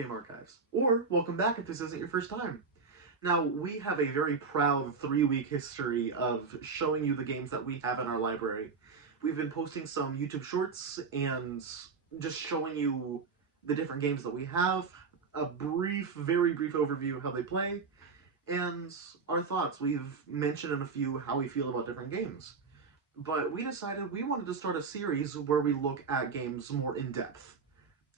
Game Archives, or welcome back if this isn't your first time. Now, we have a very proud 3-week history of showing you the games that we have in our library. We've been posting some YouTube shorts and just showing you the different games that we have, a very brief overview of how they play, and our thoughts. We've mentioned in a few how we feel about different games. But we decided we wanted to start a series where we look at games more in depth.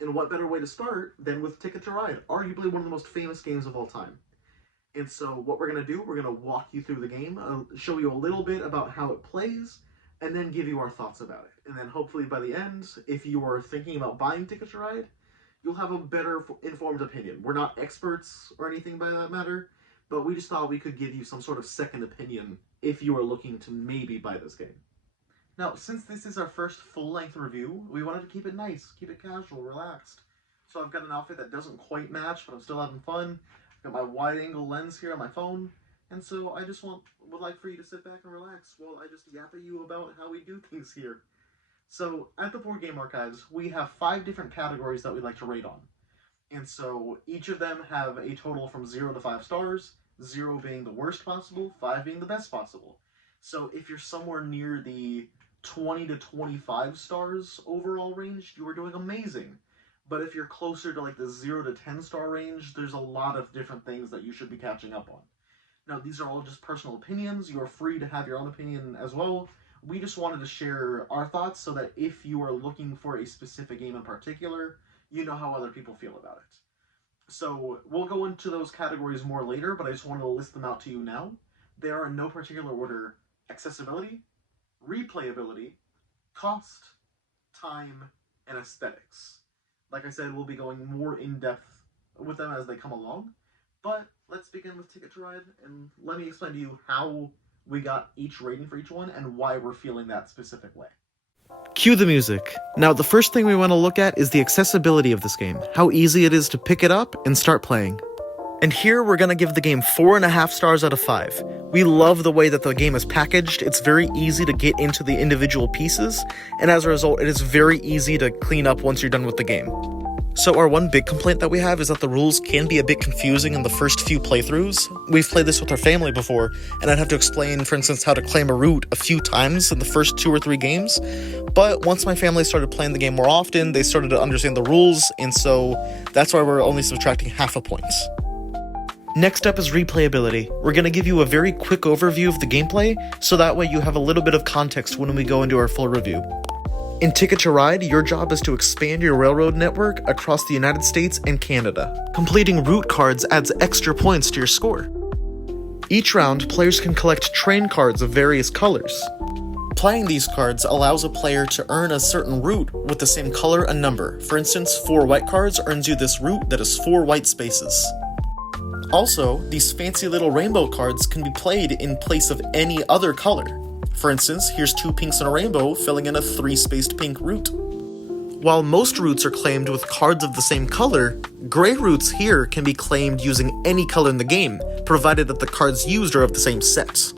And what better way to start than with Ticket to Ride, arguably one of the most famous games of all time. And so what we're going to do, we're going to walk you through the game, show you a little bit about how it plays, and then give you our thoughts about it. And then hopefully by the end, if you are thinking about buying Ticket to Ride, you'll have a better informed opinion. We're not experts or anything by that matter, but we just thought we could give you some sort of second opinion if you are looking to maybe buy this game. Now, since this is our first full-length review, we wanted to keep it nice, keep it casual, relaxed. So I've got an outfit that doesn't quite match, but I'm still having fun. I've got my wide-angle lens here on my phone, and so I just would like for you to sit back and relax while I just yap at you about how we do things here. So, at the Board Game Archives, we have 5 different categories that we like to rate on. And so, each of them have a total from 0 to 5 stars, 0 being the worst possible, 5 being the best possible. So, if you're somewhere near the 20 to 25 stars overall range, you are doing amazing. But if you're closer to like the 0 to 10 star range, there's a lot of different things that you should be catching up on. Now, these are all just personal opinions. You are free to have your own opinion as well. We just wanted to share our thoughts so that if you are looking for a specific game in particular, you know how other people feel about it. So we'll go into those categories more later, but I just wanted to list them out to you now. They are in no particular order: accessibility, replayability, cost, time, and aesthetics. Like I said, we'll be going more in-depth with them as they come along, but let's begin with Ticket to Ride, and let me explain to you how we got each rating for each one and why we're feeling that specific way. Cue the music. Now, the first thing we want to look at is the accessibility of this game, how easy it is to pick it up and start playing. And here we're going to give the game 4.5 stars out of 5. We love the way that the game is packaged. It's very easy to get into the individual pieces, and as a result, it is very easy to clean up once you're done with the game. So our one big complaint that we have is that the rules can be a bit confusing in the first few playthroughs. We've played this with our family before, and I'd have to explain, for instance, how to claim a route a few times in the first 2 or 3 games. But once my family started playing the game more often, they started to understand the rules, and so that's why we're only subtracting half a point. Next up is replayability. We're going to give you a very quick overview of the gameplay, so that way you have a little bit of context when we go into our full review. In Ticket to Ride, your job is to expand your railroad network across the United States and Canada. Completing route cards adds extra points to your score. Each round, players can collect train cards of various colors. Playing these cards allows a player to earn a certain route with the same color and number. For instance, 4 white cards earns you this route that is 4 white spaces. Also, these fancy little rainbow cards can be played in place of any other color. For instance, here's 2 pinks and a rainbow filling in a 3-spaced pink route. While most routes are claimed with cards of the same color, gray routes here can be claimed using any color in the game, provided that the cards used are of the same set.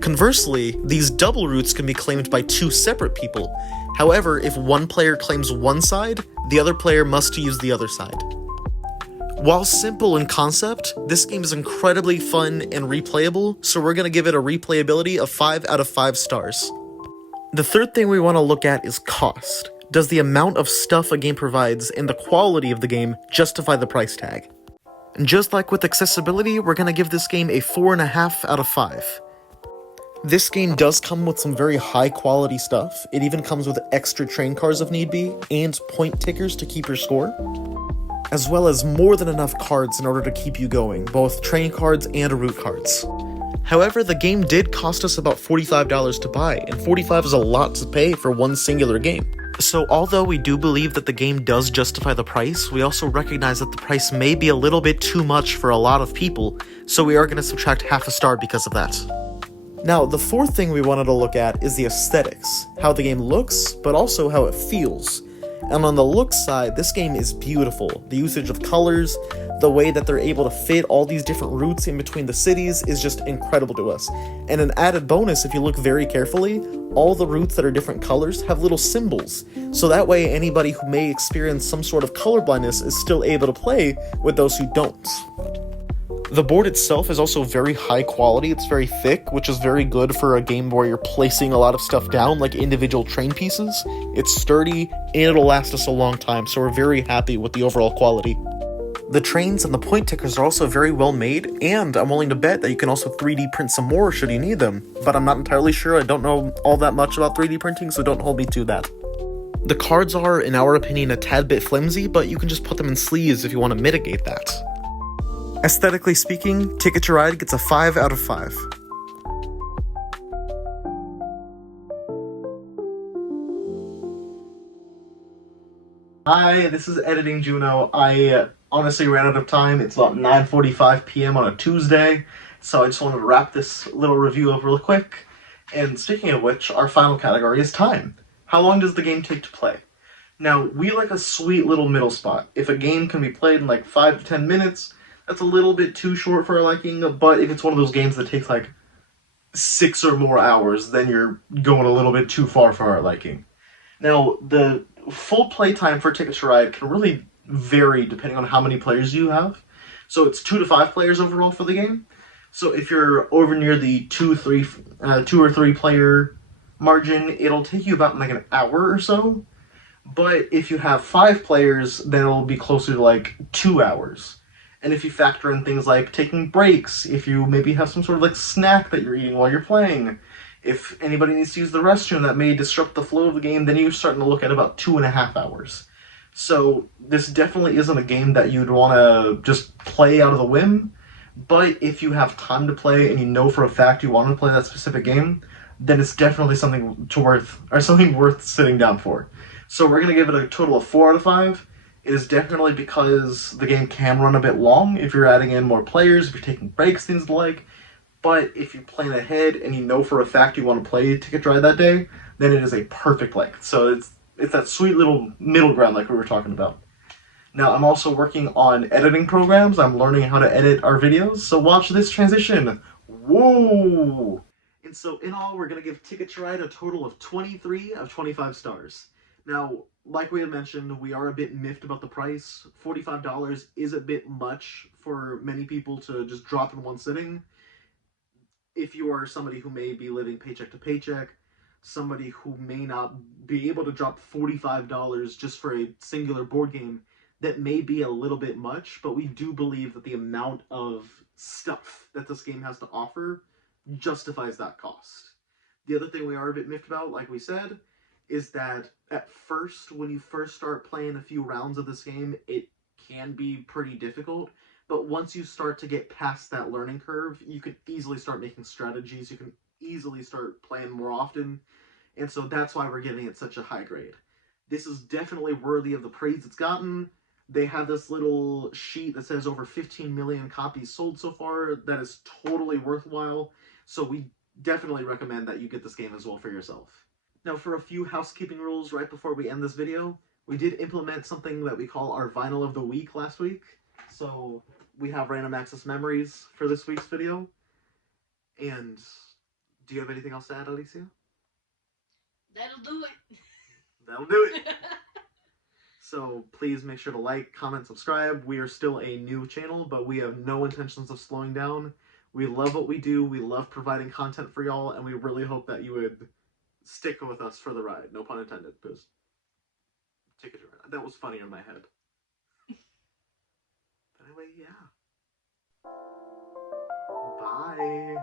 Conversely, these double routes can be claimed by 2 separate people. However, if one player claims one side, the other player must use the other side. While simple in concept, this game is incredibly fun and replayable, so we're going to give it a replayability of 5 out of 5 stars. The third thing we want to look at is cost. Does the amount of stuff a game provides and the quality of the game justify the price tag? And just like with accessibility, we're going to give this game a 4.5 out of 5. This game does come with some very high quality stuff. It even comes with extra train cars if need be, and point tickers to keep your score, as well as more than enough cards in order to keep you going, both train cards and route cards. However, the game did cost us about $45 to buy, and $45 is a lot to pay for one singular game. So although we do believe that the game does justify the price, we also recognize that the price may be a little bit too much for a lot of people, so we are going to subtract half a star because of that. Now, the fourth thing we wanted to look at is the aesthetics, how the game looks, but also how it feels. And on the look side, this game is beautiful. The usage of colors, the way that they're able to fit all these different routes in between the cities is just incredible to us. And an added bonus, if you look very carefully, All the routes that are different colors have little symbols, so that way anybody who may experience some sort of color blindness is still able to play with those who don't. The board itself is also very high quality. It's very thick, which is very good for a game where you're placing a lot of stuff down, like individual train pieces. It's sturdy, and it'll last us a long time, so we're very happy with the overall quality. The trains and the point tickers are also very well made, and I'm willing to bet that you can also 3D print some more should you need them, but I'm not entirely sure. I don't know all that much about 3D printing, so don't hold me to that. The cards are, in our opinion, a tad bit flimsy, but you can just put them in sleeves if you want to mitigate that. Aesthetically speaking, Ticket to Ride gets a 5 out of 5. Hi, this is Editing Juno. I honestly ran out of time. It's about 9:45 p.m. on a Tuesday, so I just wanted to wrap this little review up real quick. And speaking of which, our final category is time. How long does the game take to play? Now, we like a sweet little middle spot. If a game can be played in like 5 to 10 minutes, that's a little bit too short for our liking, but if it's one of those games that takes like 6 or more hours, then you're going a little bit too far for our liking. Now, the full playtime for Ticket to Ride can really vary depending on how many players you have. So it's 2 to 5 players overall for the game. So if you're over near the 2 or 3 player margin, it'll take you about like an hour or so. But if you have 5 players, then it'll be closer to like 2 hours. And if you factor in things like taking breaks, if you maybe have some sort of like snack that you're eating while you're playing, if anybody needs to use the restroom that may disrupt the flow of the game, then you're starting to look at about 2.5 hours. So this definitely isn't a game that you'd want to just play out of the whim, but if you have time to play and you know for a fact you want to play that specific game, then it's definitely something worth sitting down for. So we're gonna give it a total of 4 out of 5. It is definitely because the game can run a bit long if you're adding in more players, if you're taking breaks, things like. But if you plan ahead and you know for a fact you want to play Ticket to Ride that day, then it is a perfect length. So it's that sweet little middle ground like we were talking about. Now, I'm also working on editing programs. I'm learning how to edit our videos, so watch this transition. Whoa! And so in all, we're going to give Ticket to Ride a total of 23 of 25 stars. Now, like we had mentioned, we are a bit miffed about the price. $45 is a bit much for many people to just drop in one sitting. If you are somebody who may be living paycheck to paycheck, somebody who may not be able to drop $45 just for a singular board game, that may be a little bit much, but we do believe that the amount of stuff that this game has to offer justifies that cost. The other thing we are a bit miffed about, like we said, is that at first, when you first start playing a few rounds of this game, it can be pretty difficult. But once you start to get past that learning curve, you can easily start making strategies. You can easily start playing more often. And so that's why we're giving it such a high grade. This is definitely worthy of the praise it's gotten. They have this little sheet that says over 15 million copies sold so far. That is totally worthwhile. So we definitely recommend that you get this game as well for yourself. Now, for a few housekeeping rules right before we end this video, we did implement something that we call our Vinyl of the Week last week. So we have random access memories for this week's video. And do you have anything else to add, Alicia? That'll do it. That'll do it. So please make sure to like, comment, subscribe. We are still a new channel, but we have no intentions of slowing down. We love what we do. We love providing content for y'all, and we really hope that you would stick with us for the ride. No pun intended, because Ticket to Ride. That was funnier in my head. Anyway, yeah. Bye.